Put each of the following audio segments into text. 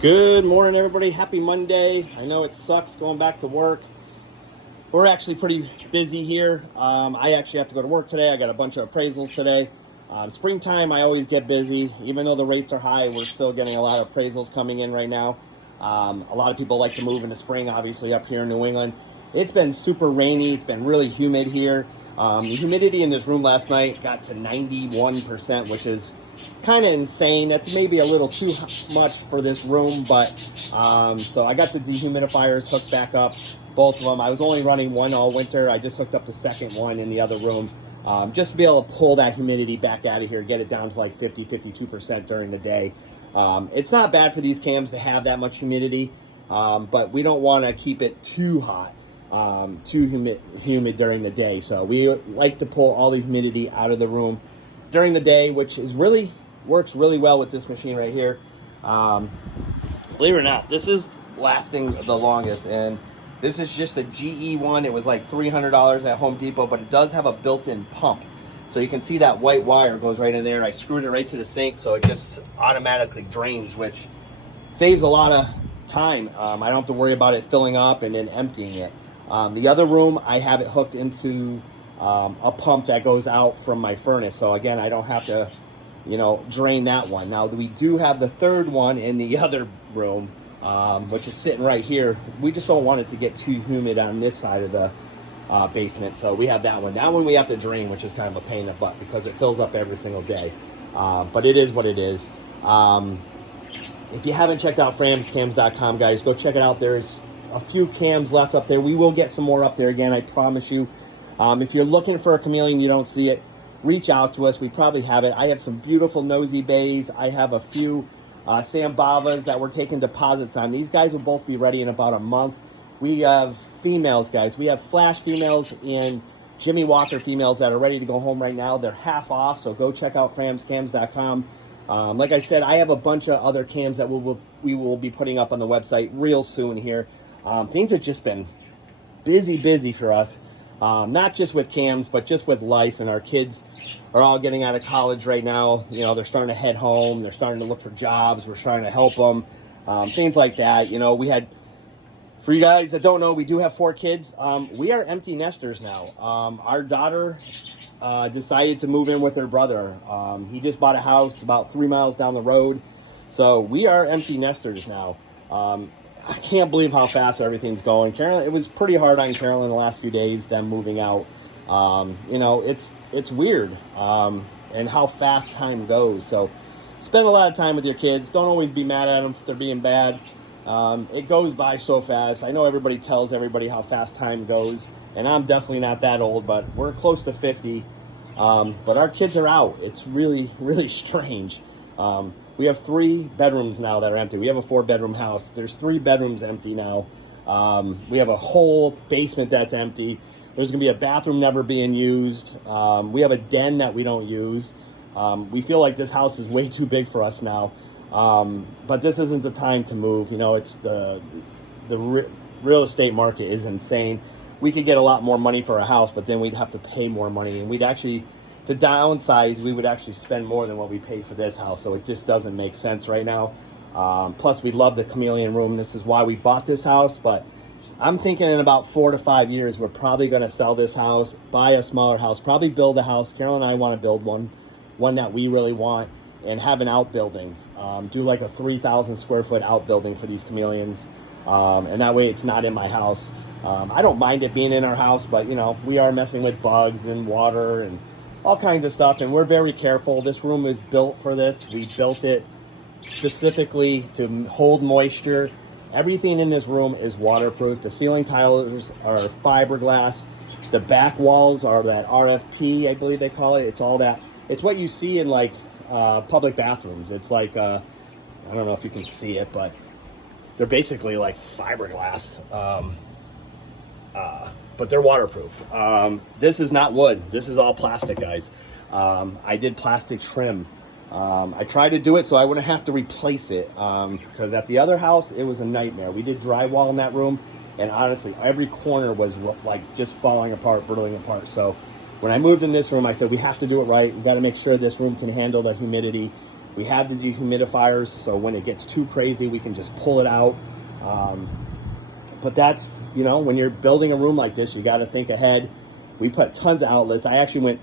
Good morning, everybody. Happy Monday. I know it sucks going back to work. We're actually pretty busy here. I actually have to go to work today. I got a bunch of appraisals today. Springtime, I always get busy. Even though the rates are high, we're still getting a lot of appraisals coming in right now. A lot of people like to move in the spring, obviously, up here in New England. It's been super rainy. It's been really humid here. The humidity in this room last night got to 91%, which is kind of insane. That's maybe a little too much for this room, but so I got the dehumidifiers hooked back up, both of them. I was only running one all winter. I just hooked up the second one in the other room, just to be able to pull that humidity back out of here, get it down to like 52% during the day. It's not bad for these cams to have that much humidity, but we don't want to keep it too hot, too humid during the day. So we like to pull all the humidity out of the room during the day, which is works really well with this machine right here. Believe it or not, this is lasting the longest, and this is just a GE one. It was like $300 at Home Depot, but it does have a built-in pump. So you can see that white wire goes right in there. I screwed it right to the sink, so it just automatically drains, which saves a lot of time. I don't have to worry about it filling up and then emptying it. The other room, I have it hooked into a pump that goes out from my furnace. So again, I don't have to, drain that one. Now we do have the third one in the other room, which is sitting right here. We just don't want it to get too humid on this side of the basement. So we have that one. That one we have to drain, which is kind of a pain in the butt because it fills up every single day. But it is what it is. If you haven't checked out framscams.com, guys, go check it out. There's a few cams left up there. We will get some more up there again, I promise you. If you're looking for a Chameleon, you don't see it, reach out to us. We probably have it. I have some beautiful nosy bays. I have a few Sambavas that we're taking deposits on. These guys will both be ready in about a month. We have females, guys. We have Flash females and Jimmy Walker females that are ready to go home right now. They're half off, so go check out framscams.com. Like I said, I have a bunch of other cams that we will be putting up on the website real soon here. Things have just been busy for us. Not just with cams, but just with life. And our kids are all getting out of college right now. They're starting to head home. They're starting to look for jobs. We're trying to help them. Things like that. We had, for you guys that don't know, we do have 4 kids. We are empty nesters now. Our daughter decided to move in with her brother. He just bought a house about 3 miles down the road. So we are empty nesters now. I can't believe how fast everything's going. Carolyn, it was pretty hard on Carolyn the last few days, them moving out. It's weird, and how fast time goes. So spend a lot of time with your kids. Don't always be mad at them if they're being bad. It goes by so fast. I know everybody tells everybody how fast time goes, and I'm definitely not that old, but we're close to 50. But our kids are out. It's really, really strange. We have 3 bedrooms now that are empty. We have a 4-bedroom house. There's 3 bedrooms empty now. We have a whole basement that's empty. There's going to be a bathroom never being used. We have a den that we don't use. We feel like this house is way too big for us now. But this isn't the time to move. It's the real estate market is insane. We could get a lot more money for a house, but then we'd have to pay more money, and to downsize, we would actually spend more than what we pay for this house. So it just doesn't make sense right now. Plus, we love the Chameleon room. This is why we bought this house. But I'm thinking in about 4 to 5 years, we're probably going to sell this house, buy a smaller house, probably build a house. Carol and I want to build one that we really want, and have an outbuilding. Do like a 3,000 square foot outbuilding for these Chameleons. And that way it's not in my house. I don't mind it being in our house, but we are messing with bugs and water and all kinds of stuff, and we're very careful. This room is built for this. We built it specifically to hold moisture. Everything in this room is waterproof. The ceiling tiles are fiberglass. The back walls are that RFP, I believe they call it. It's all that. It's what you see in like public bathrooms. It's like, I don't know if you can see it, but they're basically like fiberglass. But they're waterproof. This is not wood. This is all plastic, guys. I did plastic trim. I tried to do it so I wouldn't have to replace it, because at the other house, it was a nightmare. We did drywall in that room, and honestly, every corner was like just falling apart, brittling apart. So when I moved in this room, I said, we have to do it right. We got to make sure this room can handle the humidity. We have the dehumidifiers, so when it gets too crazy, we can just pull it out. But that's, you know, when you're building a room like this, you got to think ahead. We put tons of outlets. I actually went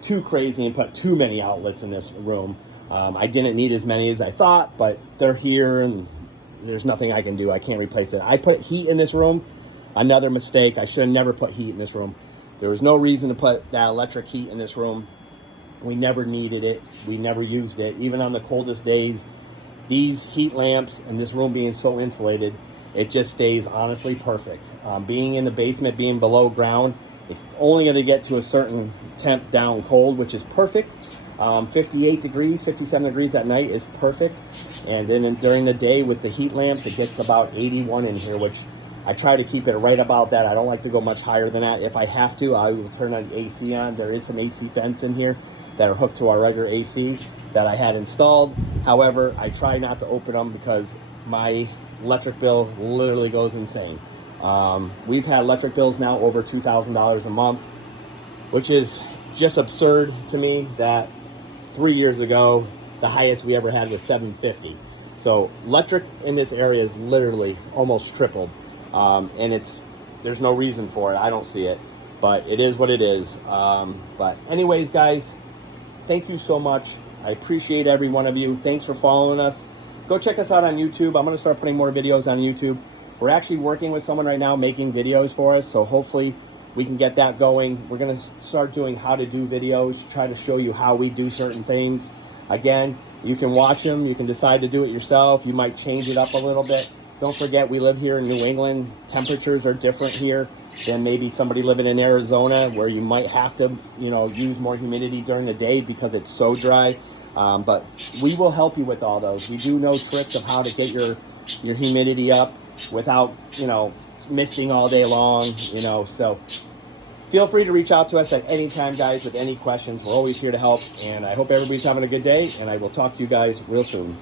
too crazy and put too many outlets in this room. I didn't need as many as I thought, but they're here and there's nothing I can do. I can't replace it. I put heat in this room. Another mistake. I should have never put heat in this room. There was no reason to put that electric heat in this room. We never needed it. We never used it. Even on the coldest days, these heat lamps and this room being so insulated, it just stays honestly perfect. Being in the basement, being below ground, it's only going to get to a certain temp down cold, which is perfect. 58 degrees, 57 degrees at night is perfect. And then during the day with the heat lamps, it gets about 81 in here, which I try to keep it right about that. I don't like to go much higher than that. If I have to, I will turn an AC on. There is some AC vents in here that are hooked to our regular AC that I had installed. However, I try not to open them because my electric bill literally goes insane. We've had electric bills now over $2,000 a month, which is just absurd to me that 3 years ago, the highest we ever had was $750. So electric in this area is literally almost tripled. And there's no reason for it. I don't see it, but it is what it is. But anyways, guys, thank you so much. I appreciate every one of you. Thanks for following us. Go check us out on YouTube. I'm going to start putting more videos on YouTube. We're actually working with someone right now making videos for us, so hopefully we can get that going. We're going to start doing how to do videos, try to show you how we do certain things. Again, you can watch them. You can decide to do it yourself. You might change it up a little bit. Don't forget, we live here in New England. Temperatures are different here than maybe somebody living in Arizona, where you might have to, you know, use more humidity during the day because it's so dry. But we will help you with all those. We do know tricks of how to get your humidity up without, you know, misting all day long, you know. So feel free to reach out to us at any time, guys, with any questions. We're always here to help. And I hope everybody's having a good day, and I will talk to you guys real soon.